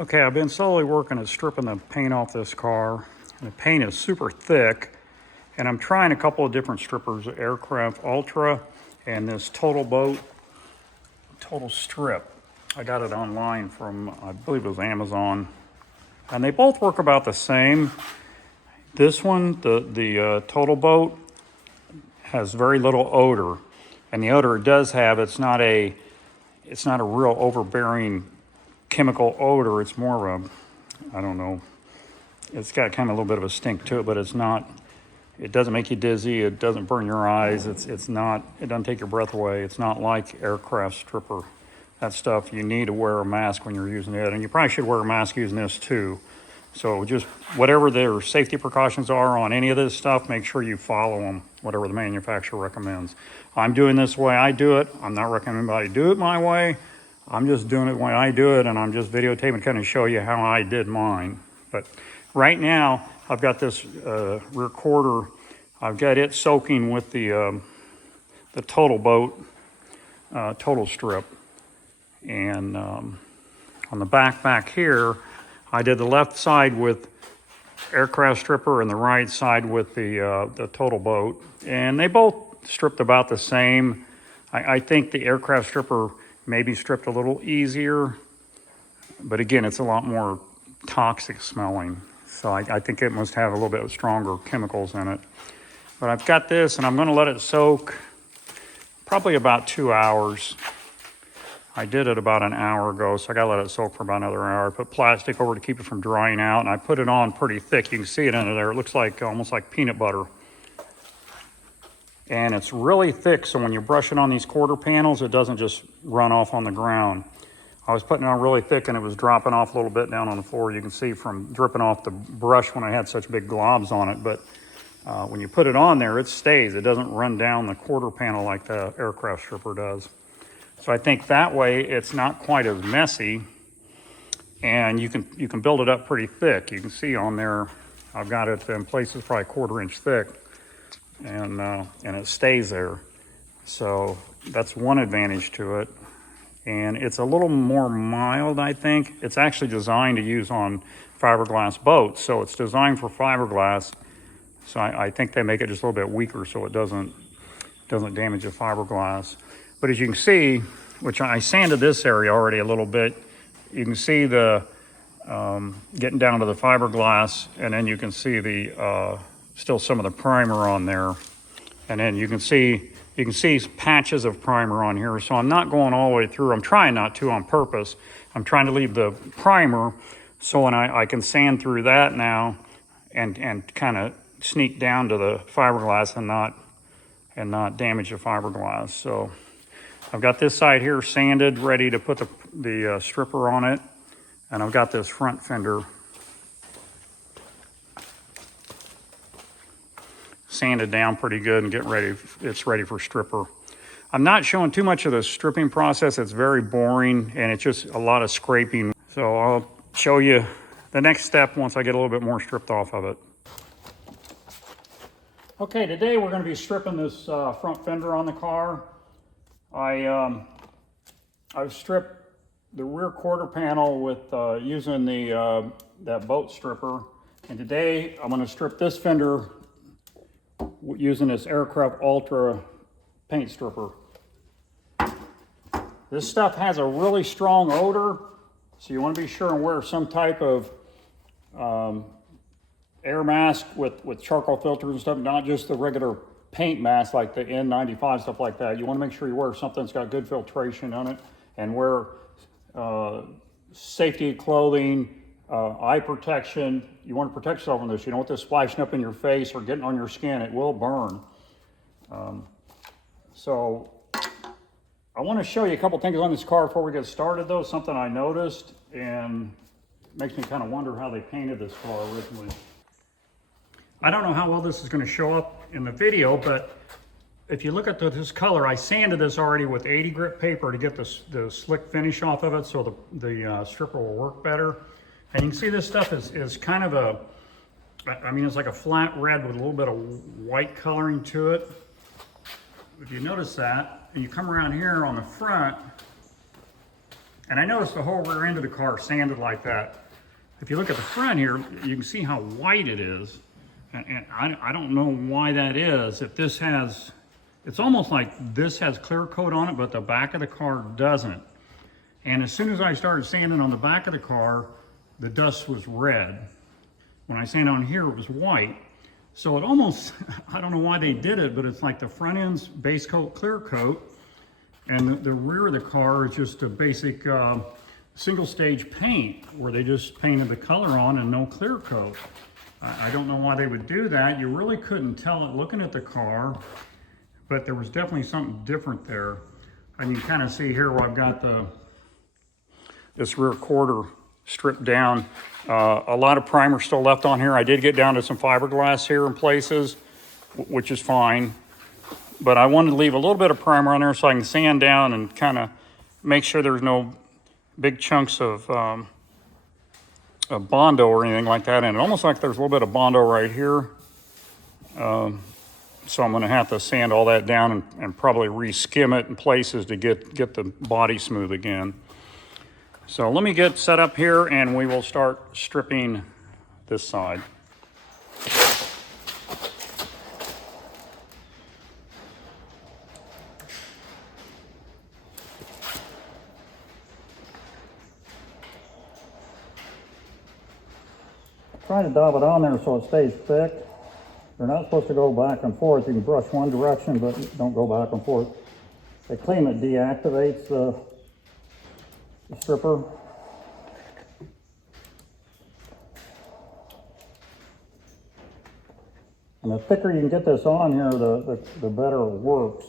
Okay, I've been slowly working at stripping the paint off this car. And the paint is super thick, and I'm trying a couple of different strippers, Aircraft Ultra and this Total Boat Total Strip. I got it online from, I believe it was Amazon, and they both work about the same. This one, the Total Boat, has very little odor, and the odor it does have, it's not a real overbearing chemical odor. It's more of a, I don't know, it's got kind of a little bit of a stink to it, but it's not, it doesn't make you dizzy, it doesn't burn your eyes, it's not, it doesn't take your breath away. It's not like Aircraft Stripper. That stuff, you need to wear a mask when you're using it, and you probably should wear a mask using this too. So just whatever their safety precautions are on any of this stuff, make sure you follow them, whatever the manufacturer recommends. I'm doing this the way I do it. I'm not recommending anybody do it my way. I'm just doing it the way I do it, and I'm just videotaping, kind of show you how I did mine. But right now, I've got this rear quarter. I've got it soaking with the Total Boat Total Strip. And on the back here, I did the left side with Aircraft Stripper and the right side with the Total Boat. And they both stripped about the same. I think the Aircraft Stripper maybe stripped a little easier, but again, it's a lot more toxic smelling. So I think it must have a little bit of stronger chemicals in it. But I've got this, and I'm gonna let it soak probably about 2 hours. I did it about an hour ago, so I gotta let it soak for about another hour. I put plastic over to keep it from drying out, and I put it on pretty thick. You can see it under there. It looks like almost like peanut butter. And it's really thick, so when you're brushing on these quarter panels, it doesn't just run off on the ground. I was putting it on really thick, and it was dropping off a little bit down on the floor. You can see from dripping off the brush when I had such big globs on it. But when you put it on there, it stays. It doesn't run down the quarter panel like the Aircraft Stripper does. So I think that way it's not quite as messy, and you can build it up pretty thick. You can see on there, I've got it in places probably 1/4 inch thick. And it stays there. So that's one advantage to it. And it's a little more mild, I think. It's actually designed to use on fiberglass boats. So it's designed for fiberglass. So I think they make it just a little bit weaker so it doesn't damage the fiberglass. But as you can see, which I sanded this area already a little bit, you can see the getting down to the fiberglass, and then you can see the still some of the primer on there, and then you can see patches of primer on here. So I'm not going all the way through. I'm trying not to on purpose. I'm trying to leave the primer so when I can sand through that now and kind of sneak down to the fiberglass and not damage the fiberglass. So I've got this side here sanded, ready to put the stripper on it, and I've got this front fender sanded down pretty good and it's ready for stripper. I'm not showing too much of the stripping process. It's very boring, and it's just a lot of scraping. So I'll show you the next step once I get a little bit more stripped off of it. Okay, today we're going to be stripping this front fender on the car. I've stripped the rear quarter panel with using that boat stripper, and today I'm going to strip this fender using this Aircraft Ultra paint stripper. This stuff has a really strong odor, so you want to be sure and wear some type of air mask with charcoal filters and stuff, not just the regular paint mask like the N95, stuff like that. You want to make sure you wear something that's got good filtration on it, and wear safety clothing, eye protection. You want to protect yourself from this. You don't want this splashing up in your face or getting on your skin. It will burn. So I want to show you a couple things on this car before we get started, though. Something I noticed, and makes me kind of wonder how they painted this car originally. I don't know how well this is going to show up in the video, but if you look at this color, I sanded this already with 80 grit paper to get the slick finish off of it, so the stripper will work better. And you can see this stuff is kind of it's like a flat red with a little bit of white coloring to it. If you notice that, and you come around here on the front, And I noticed the whole rear end of the car sanded like that. If you look at the front here, you can see how white it is. And I don't know why that is. If this has, it's almost like this has clear coat on it, but the back of the car doesn't. And as soon as I started sanding on the back of the car, the dust was red. When I sanded on here, it was white. So it almost, I don't know why they did it, but it's like the front end's base coat, clear coat, and the rear of the car is just a basic single stage paint where they just painted the color on and no clear coat. I don't know why they would do that. You really couldn't tell it looking at the car, but there was definitely something different there. And you can kind of see here where I've got this rear quarter stripped down. A lot of primer still left on here. I did get down to some fiberglass here in places, which is fine. But I wanted to leave a little bit of primer on there so I can sand down and kind of make sure there's no big chunks of Bondo or anything like that. And it almost like there's a little bit of Bondo right here. So I'm going to have to sand all that down and probably re-skim it in places to get the body smooth again. So let me get set up here and we will start stripping this side. Try to dab it on there so it stays thick. You're not supposed to go back and forth. You can brush one direction, but don't go back and forth. They claim it deactivates the stripper. And the thicker you can get this on here, the better it works.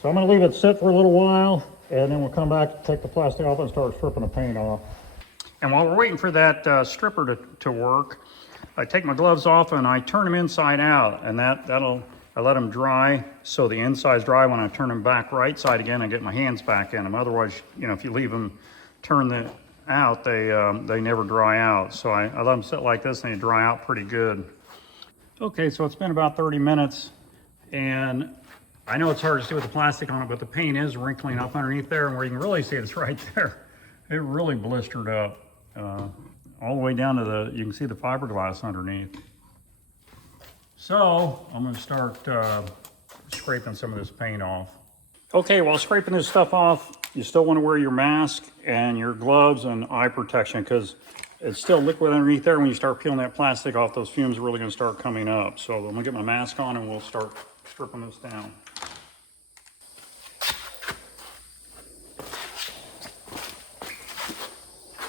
So I'm going to leave it sit for a little while, and then we'll come back, take the plastic off, and start stripping the paint off. And while we're waiting for that stripper to work, I take my gloves off and I turn them inside out, and I let them dry so the inside's dry. When I turn them back right side again, I get my hands back in them. Otherwise, you know, if you leave them turned out, they never dry out. So I let them sit like this and they dry out pretty good. Okay, so it's been about 30 minutes, and I know it's hard to see with the plastic on it, but the paint is wrinkling up underneath there, and where you can really see it's right there. It really blistered up all the way down to you can see the fiberglass underneath. So I'm going to start scraping some of this paint off. Okay, while scraping this stuff off, you still want to wear your mask and your gloves and eye protection, because it's still liquid underneath there. When you start peeling that plastic off, those fumes are really going to start coming up. So I'm going to get my mask on and we'll start stripping this down.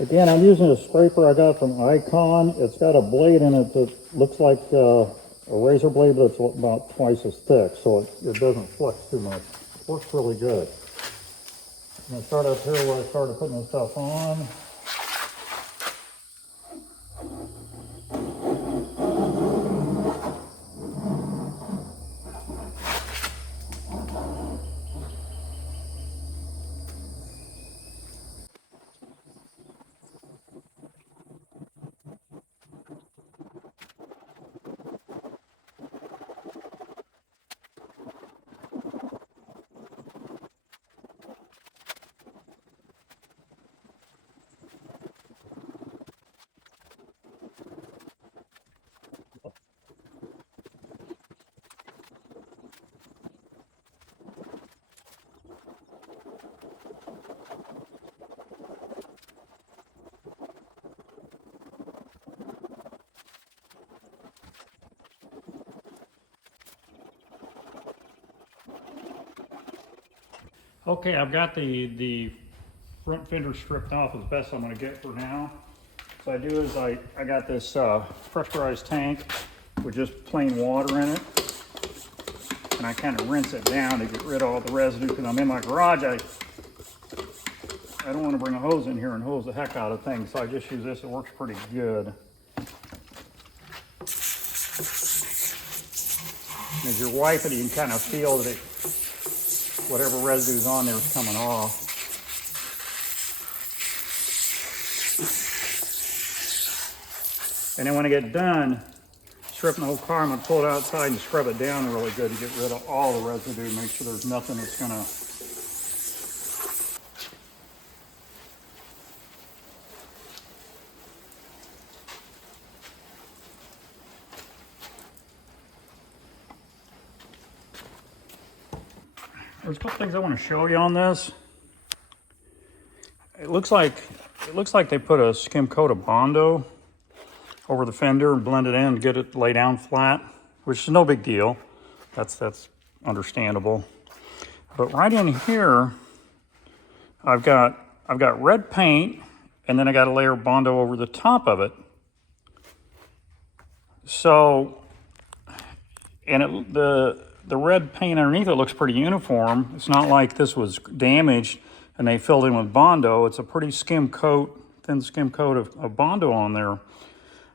Again, I'm using a scraper I got from Icon. It's got a blade in it that looks like a razor blade, but it's about twice as thick, so it doesn't flex too much. It works really good. I'm going to start up here where I started putting this stuff on. Okay, I've got the front fender stripped off as best I'm going to get for now. So I do is I got this pressurized tank with just plain water in it, and I kind of rinse it down to get rid of all the residue because I'm in my garage. I don't want to bring a hose in here and hose the heck out of things, so I just use this. It works pretty good. As you're wiping it, you can kind of feel that whatever residue's on there is coming off. And then when I get done stripping the whole car, I'm going to pull it outside and scrub it down really good to get rid of all the residue, make sure there's nothing that's going to... There's a couple things I want to show you on this. It looks like they put a skim coat of Bondo over the fender and blend it in and get it lay down flat, which is no big deal. That's understandable. But right in here, I've got red paint, and then I got a layer of Bondo over the top of it. So, and the red paint underneath it looks pretty uniform. It's not like this was damaged and they filled in with Bondo. It's a pretty thin skim coat of Bondo on there.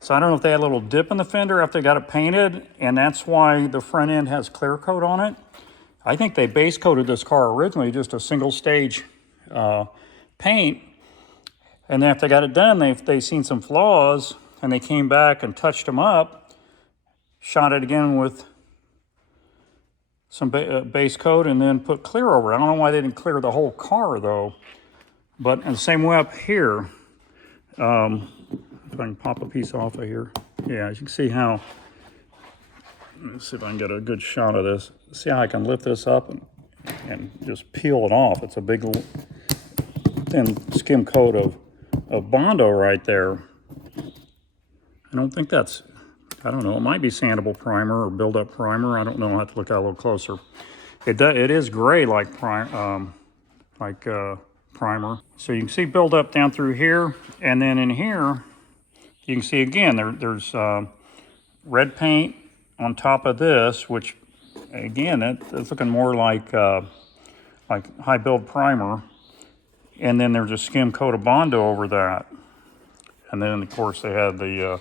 So I don't know if they had a little dip in the fender after they got it painted, and that's why the front end has clear coat on it. I think they base coated this car originally, just a single stage paint. And then after they got it done, they seen some flaws, and they came back and touched them up, shot it again with some base coat, and then put clear over it. I don't know why they didn't clear the whole car, though. But in the same way up here, if I can pop a piece off of here. Yeah, as you can see how, let's see if I can get a good shot of this. See how I can lift this up and just peel it off. It's a big thin skim coat of Bondo right there. I don't think that's, I don't know, it might be sandable primer or build-up primer. I don't know, I'll have to look at it a little closer. It is gray like primer. So you can see build-up down through here, and then in here, you can see again, there's red paint on top of this, which again, it's looking more like high build primer. And then there's a skim coat of Bondo over that. And then of course they had the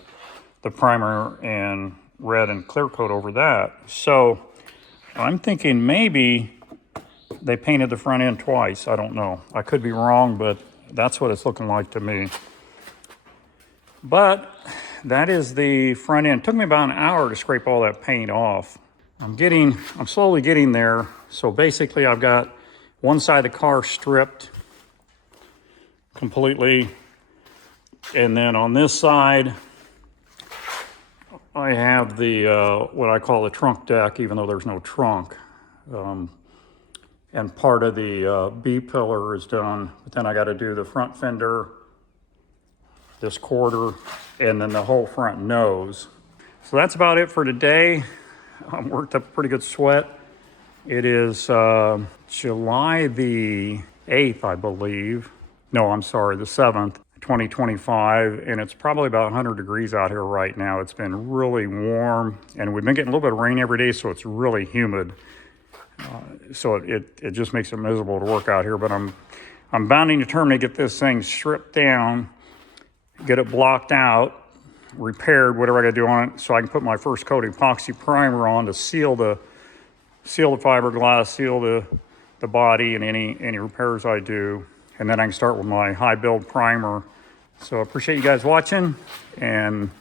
primer and red and clear coat over that. So I'm thinking maybe they painted the front end twice. I don't know. I could be wrong, but that's what it's looking like to me. But that is the front end. It took me about an hour to scrape all that paint off. I'm slowly getting there. So basically I've got one side of the car stripped completely. And then on this side, I have the, what I call the trunk deck, even though there's no trunk. And part of the B pillar is done, but then I got to do the front fender, this quarter, and then the whole front nose. So that's about it for today. I'm worked up a pretty good sweat. It is July the 8th, I believe. No, I'm sorry, the 7th. 2025, and it's probably about 100 degrees out here right now. It's been really warm, and we've been getting a little bit of rain every day, so it's really humid. So it just makes it miserable to work out here. But I'm bounding determined to get this thing stripped down, get it blocked out, repaired, whatever I got to do on it, so I can put my first coat of epoxy primer on to seal the fiberglass, seal the body, and any repairs I do. And then I can start with my high build primer. So I appreciate you guys watching, and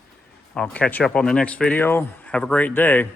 I'll catch you up on the next video. Have a great day.